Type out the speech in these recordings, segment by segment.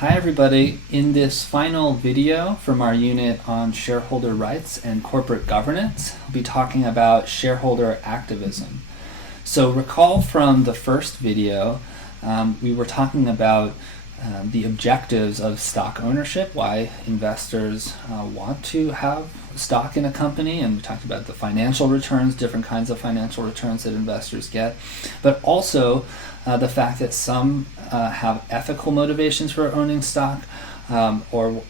Hi everybody. In this final video from our unit on shareholder rights and corporate governance, we'll be talking about shareholder activism. So recall from the first video, we were talking about the objectives of stock ownership, why investors want to have stock in a company, and we talked about the financial returns, different kinds of financial returns that investors get, but also the fact that some have ethical motivations for owning stock, or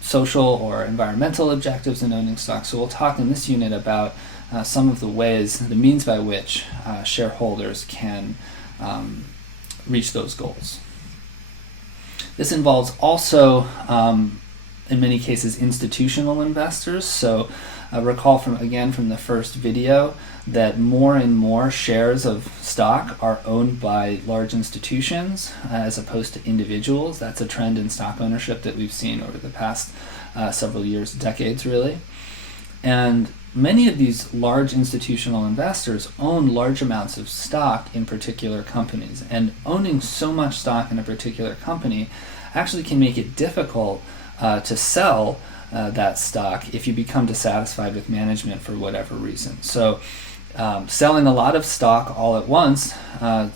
social or environmental objectives in owning stock. So we'll talk in this unit about some of the ways, the means by which shareholders can reach those goals. This involves also, in many cases, institutional investors. So recall from the first video that more and more shares of stock are owned by large institutions as opposed to individuals. That's a trend in stock ownership that we've seen over the past several years, decades really. And many of these large institutional investors own large amounts of stock in particular companies, and owning so much stock in a particular company actually can make it difficult to sell that stock if you become dissatisfied with management for whatever reason. So selling a lot of stock all at once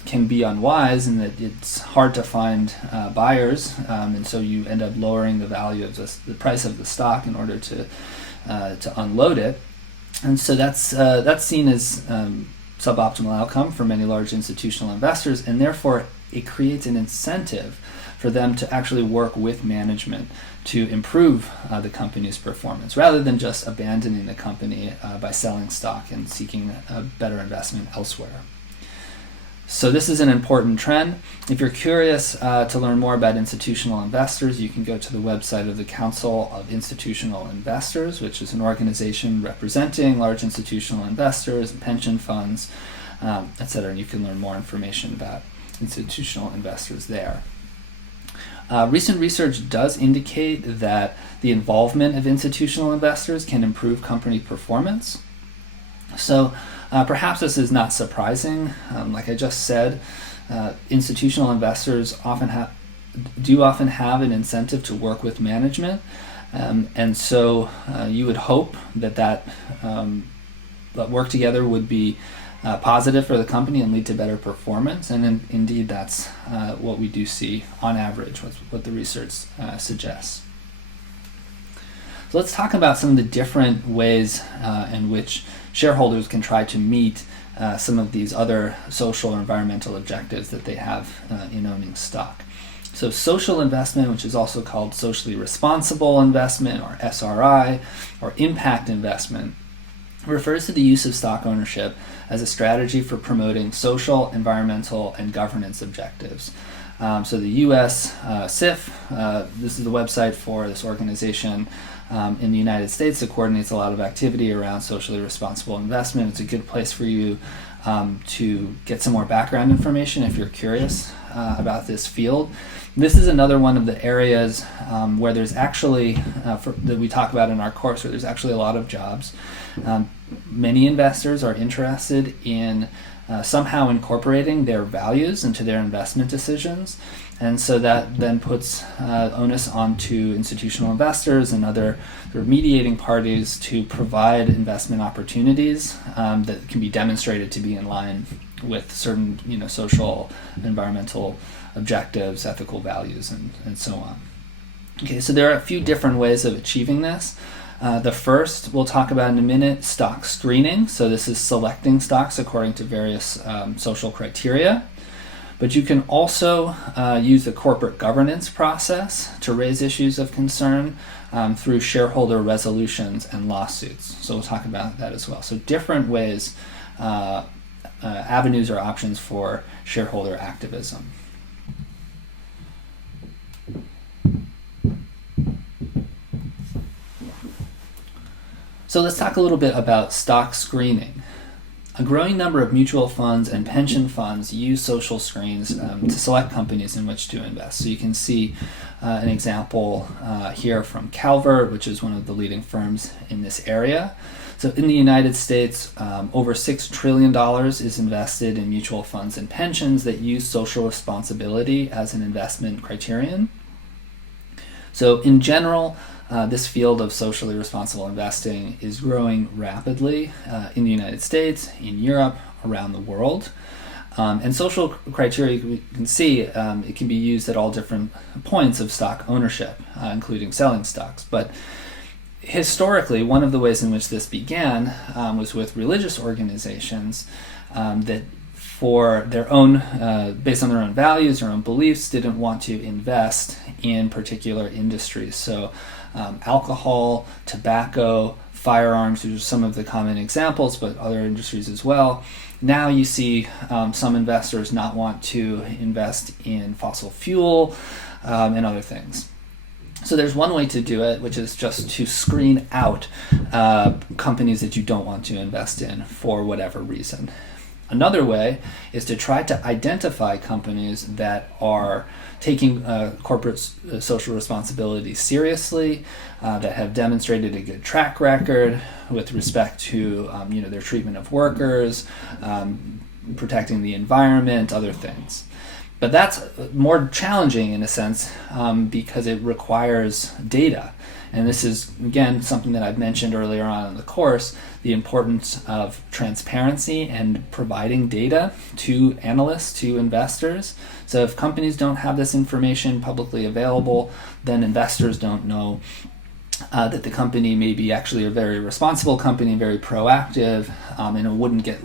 can be unwise in that it's hard to find buyers, and so you end up lowering the value of the price of the stock in order to unload it. And so that's seen as suboptimal outcome for many large institutional investors, and therefore it creates an incentive for them to actually work with management to improve the company's performance, rather than just abandoning the company by selling stock and seeking a better investment elsewhere. So this is an important trend. If you're curious to learn more about institutional investors, you can go to the website of the Council of Institutional Investors, which is an organization representing large institutional investors and pension funds, etc. And you can learn more information about institutional investors there. Recent research does indicate that the involvement of institutional investors can improve company performance. So perhaps this is not surprising. Like I just said, institutional investors often have an incentive to work with management, and so you would hope that work together would be positive for the company and lead to better performance, and indeed that's what we do see on average, what the research suggests. So let's talk about some of the different ways in which shareholders can try to meet some of these other social or environmental objectives that they have in owning stock. So social investment, which is also called socially responsible investment, or SRI, or impact investment, refers to the use of stock ownership as a strategy for promoting social, environmental, and governance objectives. So the US SIF, this is the website for this organization in the United States that coordinates a lot of activity around socially responsible investment. It's a good place for you to get some more background information if you're curious about this field. This is another one of the areas where there's actually, that we talk about in our course, where there's actually a lot of jobs. Many investors are interested in somehow incorporating their values into their investment decisions, and so that then puts onus onto institutional investors and other mediating parties to provide investment opportunities that can be demonstrated to be in line with certain social, environmental objectives, ethical values, and so on. Okay, so there are a few different ways of achieving this. The first we'll talk about in a minute, stock screening. So this is selecting stocks according to various social criteria. But you can also use the corporate governance process to raise issues of concern through shareholder resolutions and lawsuits. So we'll talk about that as well. So different ways, avenues or options for shareholder activism. So let's talk a little bit about stock screening. A growing number of mutual funds and pension funds use social screens to select companies in which to invest. So you can see an example here from Calvert, which is one of the leading firms in this area. So in the United States, over $6 trillion is invested in mutual funds and pensions that use social responsibility as an investment criterion. So in general, this field of socially responsible investing is growing rapidly in the United States, in Europe, around the world. And social criteria, we can see it can be used at all different points of stock ownership, including selling stocks. But historically, one of the ways in which this began was with religious organizations that for their own, based on their own values, their own beliefs, didn't want to invest in particular industries. So alcohol, tobacco, firearms, which are some of the common examples, but other industries as well. Now you see some investors not want to invest in fossil fuel and other things. So there's one way to do it, which is just to screen out companies that you don't want to invest in for whatever reason. Another way is to try to identify companies that are taking corporate social responsibility seriously, that have demonstrated a good track record with respect to their treatment of workers, protecting the environment, other things. But that's more challenging in a sense because it requires data. And this is, again, something that I've mentioned earlier on in the course, the importance of transparency and providing data to analysts, to investors. So if companies don't have this information publicly available, then investors don't know that the company may be actually a very responsible company, very proactive, and it wouldn't get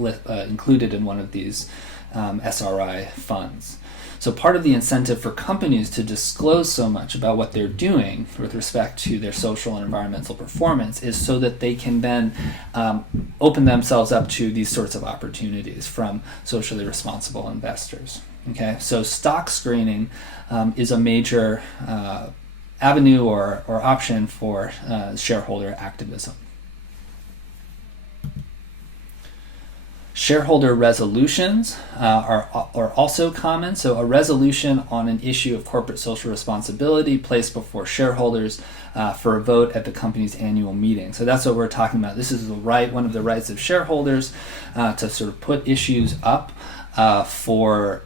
included in one of these SRI funds. So part of the incentive for companies to disclose so much about what they're doing with respect to their social and environmental performance is so that they can then open themselves up to these sorts of opportunities from socially responsible investors. Okay, so stock screening is a major avenue or option for shareholder activism. Shareholder resolutions are also common. So a resolution on an issue of corporate social responsibility placed before shareholders for a vote at the company's annual meeting. So that's what we're talking about. This is one of the rights of shareholders to sort of put issues up for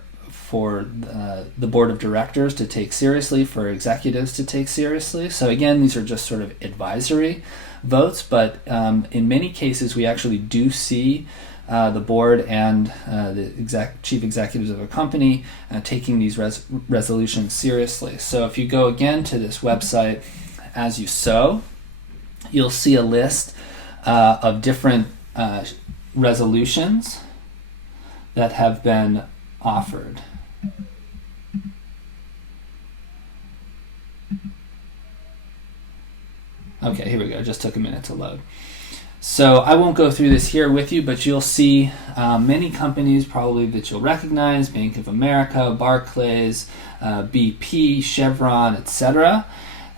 the board of directors to take seriously, for executives to take seriously. So again, these are just sort of advisory votes, but in many cases we actually do see the board and the chief executives of a company taking these resolutions seriously. So if you go again to this website, As You Sow, you'll see a list of different resolutions that have been offered. Okay, here we go. It just took a minute to load. So I won't go through this here with you, but you'll see many companies probably that you'll recognize: Bank of America, Barclays, BP, Chevron, etc.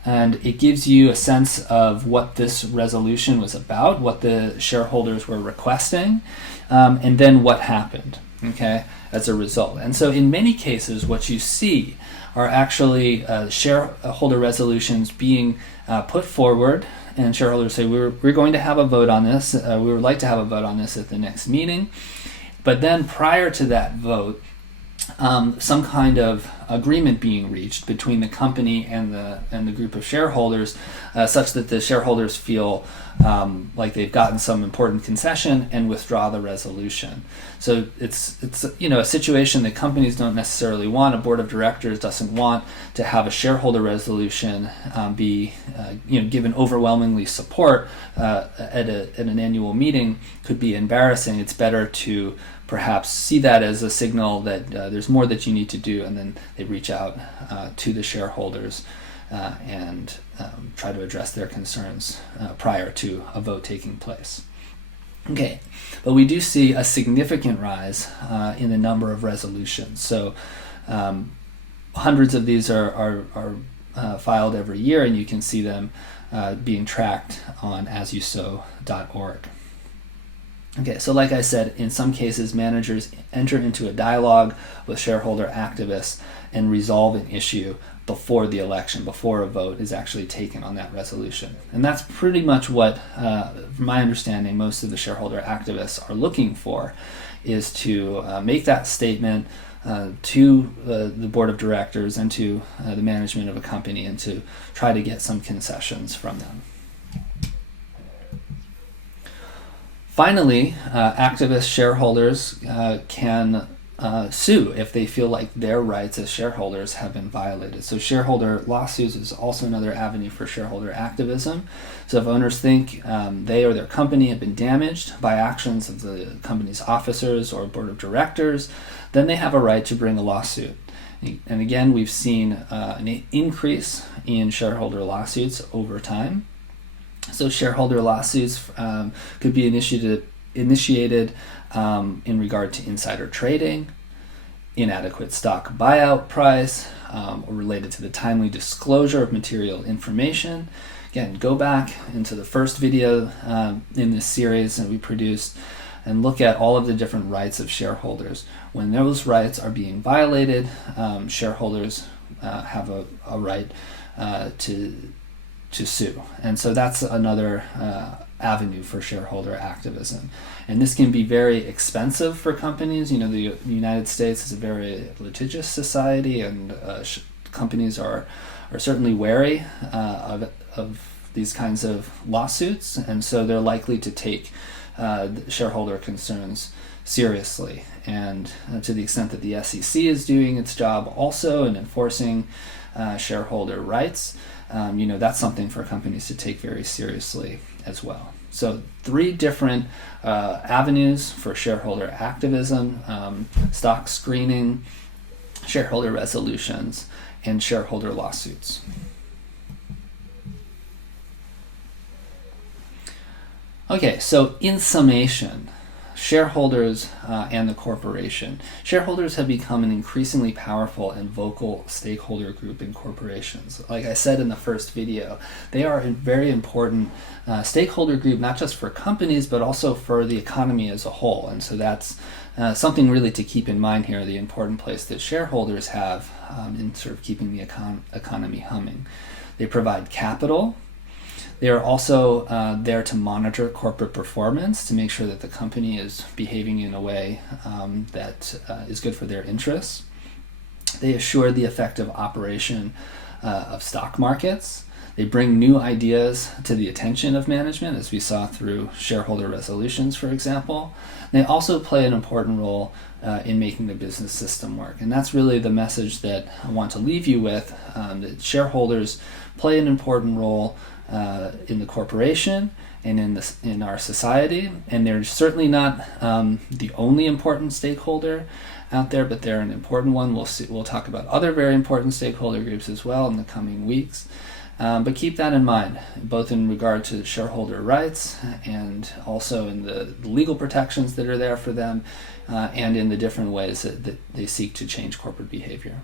And it gives you a sense of what this resolution was about, what the shareholders were requesting, and then what happened, okay, as a result. And so in many cases, what you see are actually shareholder resolutions being put forward, and shareholders say, we're going to have a vote on this. We would like to have a vote on this at the next meeting. But then prior to that vote, some kind of agreement being reached between the company and the group of shareholders, such that the shareholders feel like they've gotten some important concession and withdraw the resolution. So it's a situation that companies don't necessarily want. A board of directors doesn't want to have a shareholder resolution be given overwhelmingly support at an annual meeting. Could be embarrassing. It's better to perhaps see that as a signal that there's more that you need to do, and then they reach out to the shareholders and try to address their concerns prior to a vote taking place. Okay, but we do see a significant rise in the number of resolutions. So hundreds of these are filed every year, and you can see them being tracked on asyousow.org. Okay, so like I said, in some cases, managers enter into a dialogue with shareholder activists and resolve an issue before the election, before a vote is actually taken on that resolution. And that's pretty much what, from my understanding, most of the shareholder activists are looking for, is to make that statement to the board of directors and to the management of a company, and to try to get some concessions from them. Finally, activist shareholders can sue if they feel like their rights as shareholders have been violated. So shareholder lawsuits is also another avenue for shareholder activism. So if owners think they or their company have been damaged by actions of the company's officers or board of directors, then they have a right to bring a lawsuit. And again, we've seen an increase in shareholder lawsuits over time. So shareholder lawsuits could be initiated in regard to insider trading, inadequate stock buyout price, or related to the timely disclosure of material information. Again, go back into the first video in this series that we produced and look at all of the different rights of shareholders. When those rights are being violated, shareholders have a right to sue. And so that's another avenue for shareholder activism. And this can be very expensive for companies. You know, the United States is a very litigious society, and companies are certainly wary of these kinds of lawsuits, and so they're likely to take shareholder concerns seriously. And to the extent that the SEC is doing its job also in enforcing shareholder rights, that's something for companies to take very seriously as well. So 3 different avenues for shareholder activism: stock screening, shareholder resolutions, and shareholder lawsuits. Okay, so in summation, shareholders and the corporation. Shareholders have become an increasingly powerful and vocal stakeholder group in corporations. Like I said in the first video, they are a very important stakeholder group, not just for companies, but also for the economy as a whole. And so that's something really to keep in mind here, the important place that shareholders have in sort of keeping the economy humming. They provide capital. They are also there to monitor corporate performance, to make sure that the company is behaving in a way that is good for their interests. They assure the effective operation of stock markets. They bring new ideas to the attention of management, as we saw through shareholder resolutions, for example. They also play an important role in making the business system work. And that's really the message that I want to leave you with, that shareholders play an important role in the corporation and in our society, and they're certainly not the only important stakeholder out there, but they're an important one. We'll talk about other very important stakeholder groups as well in the coming weeks. But keep that in mind, both in regard to shareholder rights and also in the legal protections that are there for them, and in the different ways that they seek to change corporate behavior.